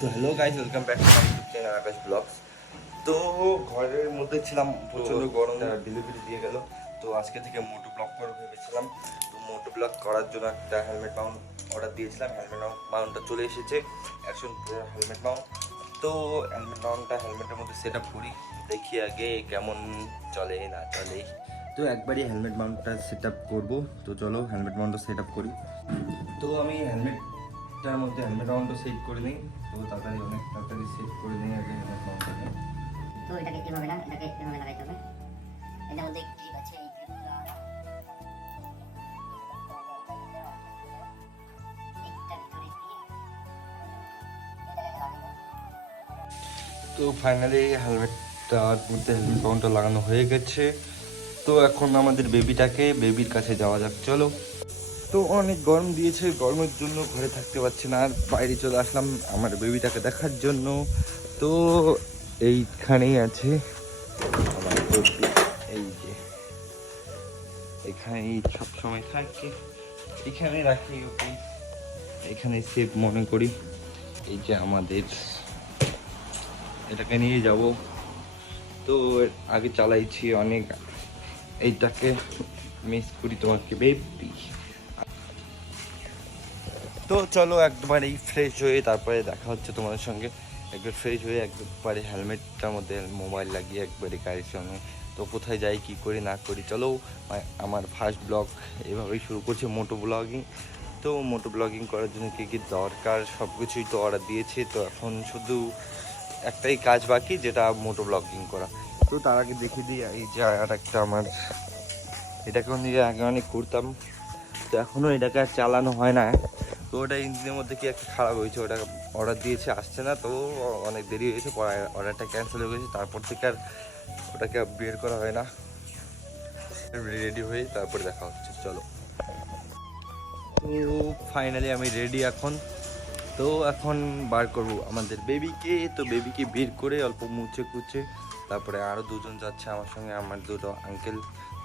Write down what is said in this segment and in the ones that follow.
তো hello guys, welcome back to my YouTube channel Akash vlogs. তো ঘরের মধ্যে ছিলাম, প্রচণ্ড গরম, ডেলিভারি দিয়ে গেল। তো আজকে থেকে মোটো ব্লগ করবো ভেবেছিলাম। তো মোটো ব্লগ করার জন্য একটা হেলমেট মাউন্ট অর্ডার দিয়েছিলাম। হেলমেট মাউন্টটা চলে এসেছে, অ্যাকশন প্রো হেলমেট মাউন্ট। তো হেলমেট মাউন্টটা হেলমেটের মধ্যে সেট আপ করি, দেখি আগে কেমন চলে না চলে। তো একবারই হেলমেট মাউন্টটা সেট আপ করবো। তো চলো হেলমেট মাউন্টটা সেট আপ করি। তো আমি হেলমেটটার মধ্যে হেলমেট মাউন্টটা সেট করে নিই। তো তাড়াতাড়ি অনেক তাড়াতাড়ি সেট করে নিই আগে হেলমেট মাউন্টটাকে। তো এটাকে কিভাবে না এটাকে কিভাবে লাগাইতে হবে, এটার মধ্যে ক্লিপ আছে, এই ক্লিপটা এইটার ভিতরে দিয়ে এটাকে লাগানো। তো ফাইনালি হেলমেটটার মধ্যে হেলমেট মাউন্টটা লাগানো হয়ে গেছে। তো এখন আমাদের বেবির কাছে যাওয়া যাক, চলো। তো অনেক গরম দিয়েছে, গরমের জন্য ঘরে থাকতে পারছি না, আর বাইরে চলে আসলাম আমার বেবিটাকে দেখার জন্য। তো এইখানেই আছে আমার বেবি, এই যে এখানেই সব সময় থাকে, এখানে রাখি ওকে, এখানে সেফ মনে করি। এই যে আমাদের এটাকে নিয়ে যাব। তো আগে চালাইছি অনেক, এইটাকে মিস করি তোমাকে বেবি। তো চলো একবারেই ফ্রেশ হয়ে তারপরে দেখা হচ্ছে তোমাদের সঙ্গে। একবার ফ্রেশ হয়ে একবারে হেলমেটটার মধ্যে মোবাইল লাগিয়ে একবারে গাড়ির সঙ্গে। তো কোথায় যাই, কি করি না করি, চলো। আমার ফার্স্ট ব্লগ এভাবেই শুরু করছে, মোটো ব্লগিং। তো মোটো ব্লগিং করার জন্য কী কী দরকার সব কিছুই তো অর্ডার দিয়েছি। তো এখন শুধু একটাই কাজ বাকি, যেটা মোটো ব্লগিং করা। তো তার আগে দেখিয়ে দিই, এই যে আর একটা আমার, এটাকে আগে অনেক করতাম, তো এখনও এটাকে আর চালানো হয় না। তো ওটা ইঞ্জিনের মধ্যে কি একটা খারাপ হয়েছে, ওটা অর্ডার দিয়েছে, আসছে না। তো অনেক দেরি হয়েছে, পরে অর্ডারটা ক্যান্সেল হয়ে গেছে। তারপর থেকে আর ওটাকে বের করা হয় না। রেডি হয়ে তারপরে দেখা হচ্ছে, চলো। তো ফাইনালি আমি রেডি এখন। তো এখন বার করব আমাদের বেবিকে। তো বেবিকে বের করে অল্প মুছে কুচে তারপরে আরও দুজন যাচ্ছে আমার সঙ্গে, আমার দুটো আঙ্কেল।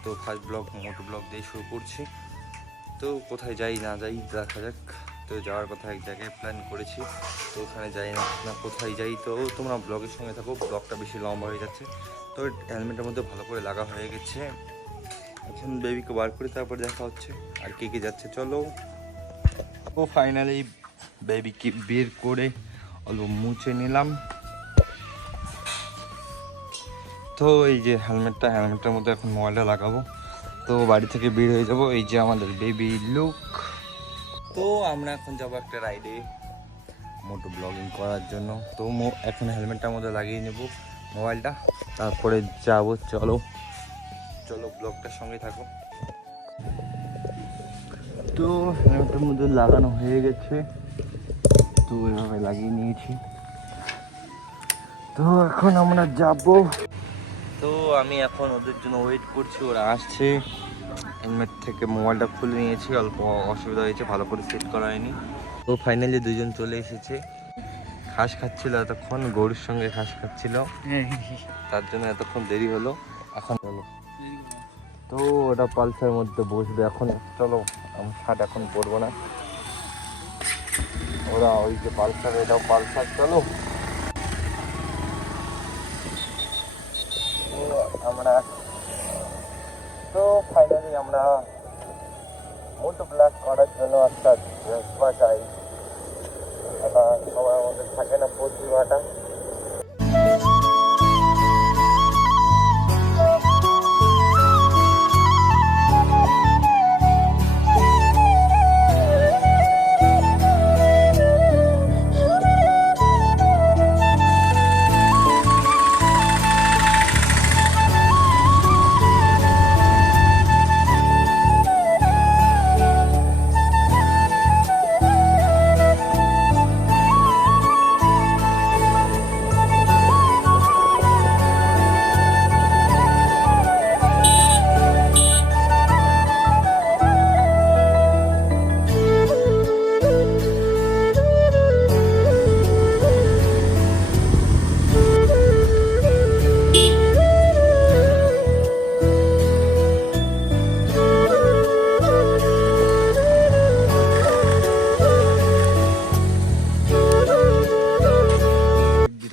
তো ফার্স্ট ব্লগ মোটো ব্লগ দিয়ে শুরু করছি। তো কোথায় যাই না যাই দেখা যাক। তো যাওয়ার কথা এক জায়গায় প্ল্যান করেছি, তো ওখানে যাই না কোথায় যাই। তো তোমরা ব্লগের সঙ্গে থাকো, ব্লগটা বেশি লম্বা হয়ে যাচ্ছে। তো হেলমেটের মধ্যে ভালো করে লাগা হয়ে গেছে, এখন বেবিকে বার করে তারপরে দেখা হচ্ছে আর কে কে যাচ্ছে, চলো। ও ফাইনালি বেবিকে বের করে অল্প মুছে নিলাম। তো এই যে হেলমেটের মধ্যে এখন মোবাইলটা লাগাবো। তো বাড়ি থেকে বের হয়ে যাব, এই যে আমাদের বেবি লুক। তো আমরা এখন যাবো একটা রাইডে মোটো ব্লগিং করার জন্য। তো এখন হেলমেটটার মধ্যে লাগিয়ে নেব মোবাইলটা, তারপরে যাব, চলো চলো ব্লগটার সঙ্গে থাকো। তো হেলমেটের মধ্যে লাগানো হয়ে গেছে, তো এভাবে লাগিয়ে নিয়েছি। তো এখন আমরা যাব। তো আমি এখন ওদের জন্য ওয়েট করছি, ওরা আসছে। হেলমেট থেকে মোবাইলটা খুলে নিয়েছি, অল্প অসুবিধা হয়েছে, ভালো করে সেট করা হয়নি। তো ফাইনালি দুজন চলে এসেছে। ঘাস খাচ্ছিল এতক্ষণ, গরুর সঙ্গে ঘাস খাচ্ছিল, তার জন্য এতক্ষণ দেরি হলো। এখন চলো, তো ওটা পালসার মধ্যে বসবে এখন, চলো। আমি শার্ট এখন পরবো না, ওরা ওই যে পালসার, এটাও পালসার, চলো। তো আমরা, তো ফাইনালি আমরা মোটো ব্লগ করার জন্য একটা ড্রেস চাই। এটা সবার মধ্যে থাকে না প্রতিভাটা।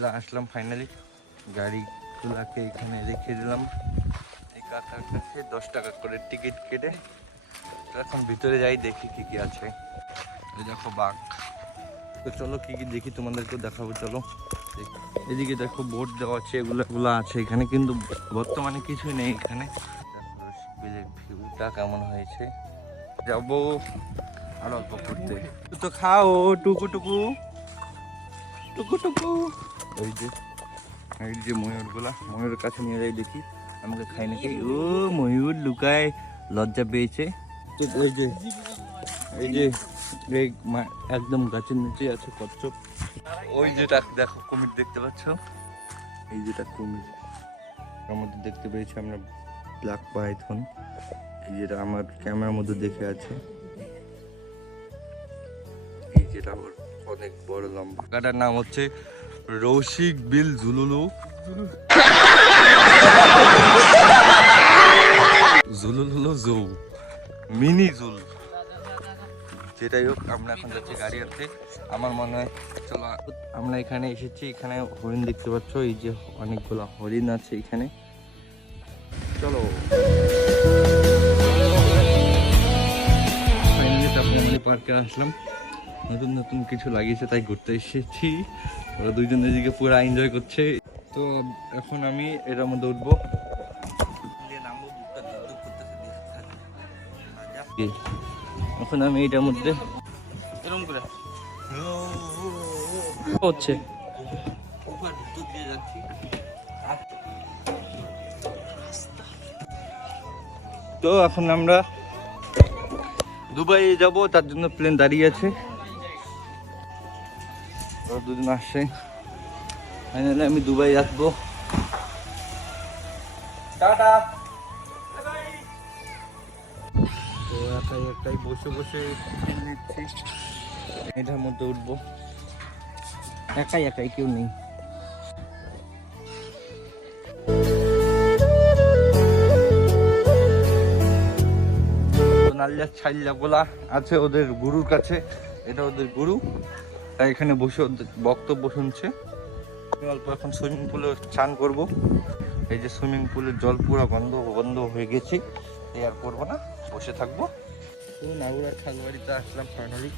চলে আসলাম ফাইনালি, গাড়িগুলাকে এখানে রেখে দিলাম এই কাকার কাছে, 10 টাকা করে টিকিট কেটে। তো এখন ভিতরে যাই, দেখি কি কি আছে। এই দেখো বাঘ। তো চলো কি কি দেখি তোমাদেরকেও দেখাবো, চলো। এদিকে দেখো বোর্ড দেওয়া আছে, এগুলো আছে এখানে, কিন্তু বর্তমানে কিছুই নেই এখানে। বিলের ভিউটা কেমন হয়েছে, যাবো আর অল্প করতে। তো খাও টুকু টুকু টুকু টুকু। এই যে ময়ূরগুলা, ময়ূরের কাছে নিয়ে যাই, দেখি আমাকে খাই নাকি। ও ময়ূর লুকায়, লজ্জা পেয়েছে। এই যে একদম গাছের নিচে আছে কচ্ছপ। ওই যেটা দেখো কুমির দেখতে পাচ্ছ, এই যেটা কুমির তার মধ্যে দেখতে পেয়েছি আমরা ব্ল্যাক পাইথন, এই যেটা আমার ক্যামেরার মধ্যে দেখে আছে। এই যেটা আমার অনেক বড় লম্বা, কাটার নাম হচ্ছে রৌশিক বিল জুলুলু জুলুলু জৌ মিনি জুল। যেটাই হোক, আমরা এখন যাচ্ছি গাড়ি আনতে। আমার মনে হয় চলো, আমরা এখানে এসেছি, এখানে হরিণ দেখতে পাচ্ছ, এই যে অনেকগুলো হরিণ আছে এখানে। চলো ফাইনালি পার্কে আসলাম, নতুন নতুন কিছু লাগিয়েছে তাই ঘুরতে এসেছি। ওরা দুইজন এদিকে পুরো এনজয় করছে। তো এখন আমি এটার মধ্যে উঠবো, এখন আমি এটার মধ্যে এরকম করে হচ্ছে তো এখন আমরা দুবাই যাব, তার জন্য প্লেন দাঁড়িয়ে আছে। ওরা দুদিন আসছে, ফাইনালি আমি দুবাই আসবো। টাটা। তো একাই একাই বসে বসে নিচ্ছি, এটার মধ্যে উঠবো, একাই একাই কেউ নেই। নালিয়া ছাইলা বলা আছে ওদের গুরুর কাছে, এটা ওদের গুরু, তাই এখানে বসে ওদের বক্তব্য শুনছে। অল্প এখন সুইমিং পুলে স্নান করবো। এই যে সুইমিং পুলের জল পুরো বন্ধ হয়ে গেছে, এই আর করবো না, বসে থাকবো। তো নাগুরার খালবাড়িতে আসলাম ফাইনালি,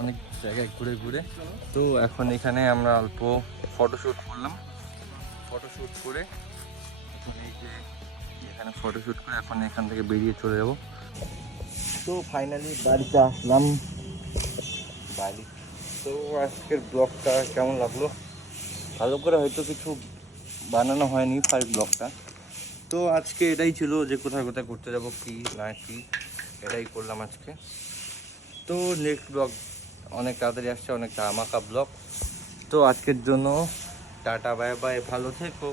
অনেক জায়গায় ঘুরে ঘুরে। তো এখন এখানে আমরা অল্প ফটোশ্যুট করলাম, ফটোশ্যুট করে এখন এই যে এখানে ফটোশ্যুট করে এখন এখান থেকে বেরিয়ে চলে যাবো। তো ফাইনালি বাড়িতে আসলাম বাড়ি। তো আজকের ব্লগটা কেমন লাগলো, ভালো করে হয়তো কিছু বানানো হয়নি ফার্স্ট ব্লগটা। তো আজকে এটাই ছিল যে কোথায় কোথায় ঘুরতে যাবো, কি না কি, এটাই করলাম আজকে। তো নেক্সট ব্লগ অনেক তাড়াতাড়ি আসছে, অনেক ধামাকা ব্লগ। তো আজকের জন্য টাটা, বাই বাই, ভালো থেকো।